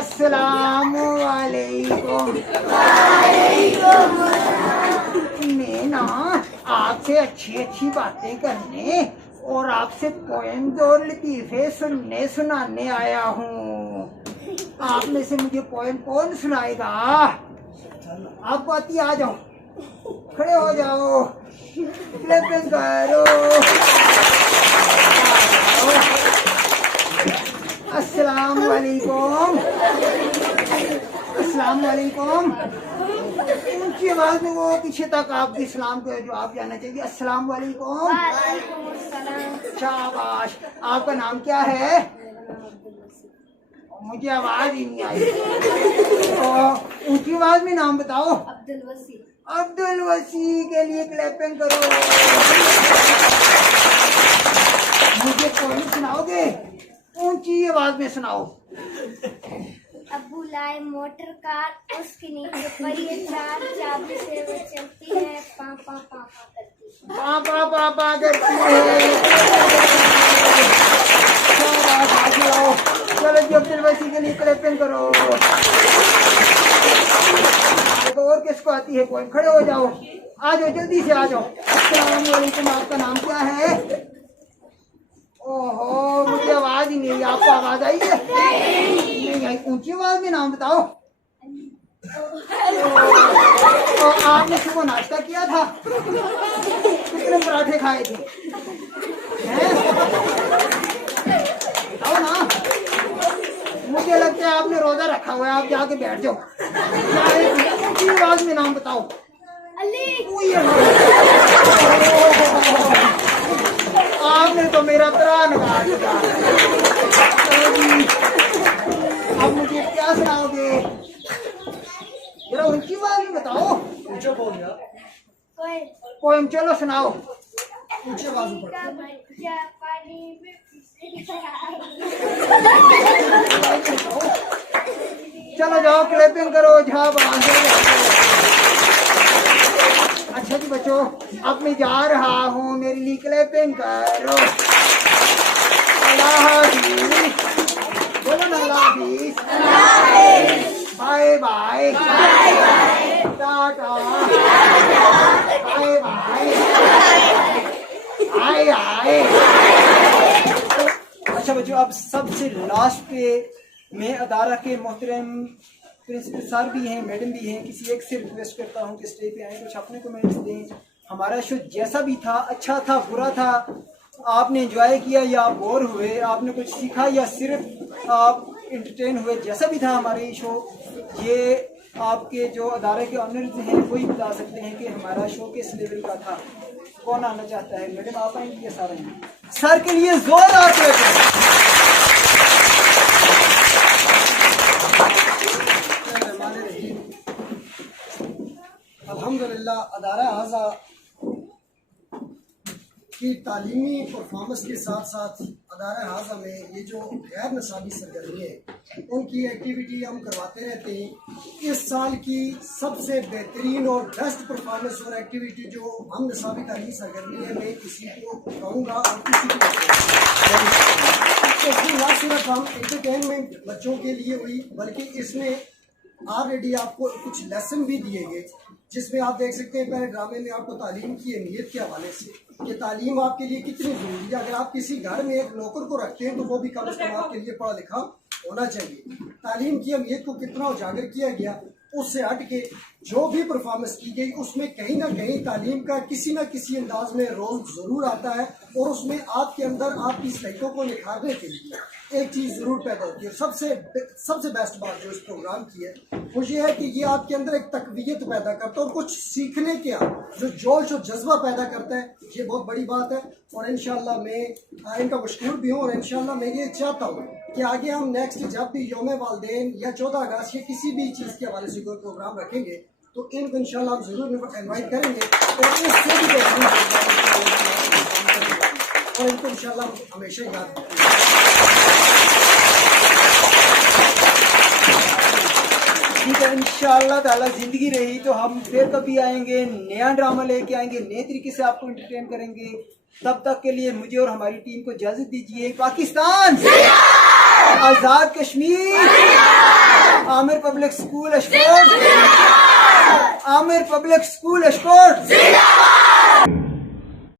अस्सलामु अलैकुम। मैं ना आपसे अच्छी अच्छी बातें करने और आपसे पोएम्स और लतीफे सुनने सुनाने आया हूँ। आप में से मुझे पोएम कौन सुनाएगा? आप आती, आ जाओ, खड़े हो जाओ, क्लैपिंग करो। अस्सलाम वालेकुम। अस्सलाम वालेकुम। ऊंची आवाज में वो पीछे तक आपके सलाम का जवाब जाना चाहिए। अस्सलाम वालेकुम। शाबाश। आपका नाम क्या है? मुझे आवाज ही नहीं आई। तो ऊंची आवाज में नाम बताओ। अब्दुल वसी। अब्दुल वसी के लिए क्लैपिंग करो। मुझे पोएम सुनाओगे? ऊंची आवाज में सुनाओ। अब्बू लाए मोटर कार, उसके नीचे पड़ी है चार, चाबी से वो चलती है, पापा पापा करती है। पापा पापा करती है। चलो जी, अब्दुल वसी के लिए क्लैपिंग करो। देखो और किसको आती है पोएम? खड़े हो जाओ, आ जाओ, जल्दी से आ जाओ। अस्सलाम वालेकुम। आपका नाम क्या है? ओहो, मुझे आवाज ही नहीं आई। आपको आवाज आई है? नहीं आई। ऊंची आवाज में नाम बताओ। तो आपने सुबह नाश्ता किया था? कितने पराठे खाए थे? बताओ ना। मुझे लगता है आपने रोजा रखा हुआ है। आप जाके बैठ जाओ। ऊंची आवाज में नाम बताओ। आपने तो मेरा प्राण काट दिया। अब मुझे क्या सुनाओगे? जरा ऊंची आवाज में बताओ। पोएम चलो सुनाओ। ऊंची आवाज में। चलो जाओ, क्लैपिंग करो। अच्छा जी बच्चों, अब मैं जा रहा हूँ, मेरे लिए क्लैपिंग करो। अल्लाह हाफिज़। बोलो ना, अल्लाह हाफिज़। Bye bye. Tata. Bye bye. आए आए। अच्छा बच्चों, अब सबसे लास्ट पे मैं अदारा के मोहतरम प्रिंसिपल सर भी हैं, मैडम भी हैं, किसी एक से रिक्वेस्ट करता हूँ कि स्टेज पे आए, कुछ अपने कमेंट्स दें। हमारा शो जैसा भी था, अच्छा था, बुरा था, आपने एंजॉय किया या आप बोर हुए, आपने कुछ सीखा या सिर्फ आप इंटरटेन हुए, जैसा भी था हमारा ये शो, ये आपके जो अदारे के ऑनर्स हैं वही बता सकते हैं कि हमारा शो किस लेवल का था। कौन आना चाहता है? मैडम आप आएंगे या सर आएंगे? सर के लिए जोरदार तालियां। अल्हम्दुलिल्लाह, अदारा हाजा की तालीमी परफॉर्मेंस के साथ साथ अदारा हाजा में ये जो गैर नसाबी सरगर्मी है उनकी एक्टिविटी हम करवाते रहते हैं। इस साल की सबसे बेहतरीन और बेस्ट परफॉर्मेंस और एक्टिविटी जो हम नसाबी तालीमी सरगर्मी है, मैं किसी को कहूँगा और किसी को ना सिर्फ हम एंटरटेनमेंट बच्चों के लिए हुई, बल्कि इसमें ऑलरेडी आपको कुछ लेसन भी दिए गए, जिसमें आप देख सकते हैं पहले ड्रामे में आपको तालीम की अहमियत के हवाले से कि तालीम आपके लिए कितनी जरूरी है। अगर आप किसी घर में एक नौकर को रखते हैं तो वो भी कम से कम आपके लिए पढ़ा लिखा होना चाहिए। तालीम की अहमियत को कितना उजागर किया गया, उससे हट के जो भी परफॉर्मेंस की गई उसमें कहीं ना कहीं तालीम का किसी न किसी अंदाज में रोल जरूर आता है, और उसमें आपके अंदर आपकी सलाहियतों को निखारने के लिए एक चीज़ जरूर पैदा होती है। सबसे बेस्ट बात जो इस प्रोग्राम की है वो ये है कि ये आपके अंदर एक तकवीयत पैदा करता है और कुछ सीखने के जो जोश और जज्बा पैदा करता है, ये बहुत बड़ी बात है। और इंशाल्लाह मैं इनका मशकूर भी हूँ, और इंशाल्लाह मैं ये चाहता हूँ कि आगे हम नेक्स्ट जब भी यौम वालदेन या 14 अगस्त या किसी भी चीज़ के हवाले से कोई प्रोग्राम रखेंगे तो इनको इंशाल्लाह हम जरूर इन्वाइट करेंगे, और इससे भी और इनको इंशाल्लाह हमेशा याद रखेंगे। ठीक है, इंशाअल्लाह ताला जिंदगी रही तो हम फिर कभी आएंगे, नया ड्रामा लेके आएंगे, नए तरीके से आपको एंटरटेन करेंगे। तब तक के लिए मुझे और हमारी टीम को इजाजत दीजिए। Pakistan Azad, Kashmir Amir public school escort, Amir public school escort.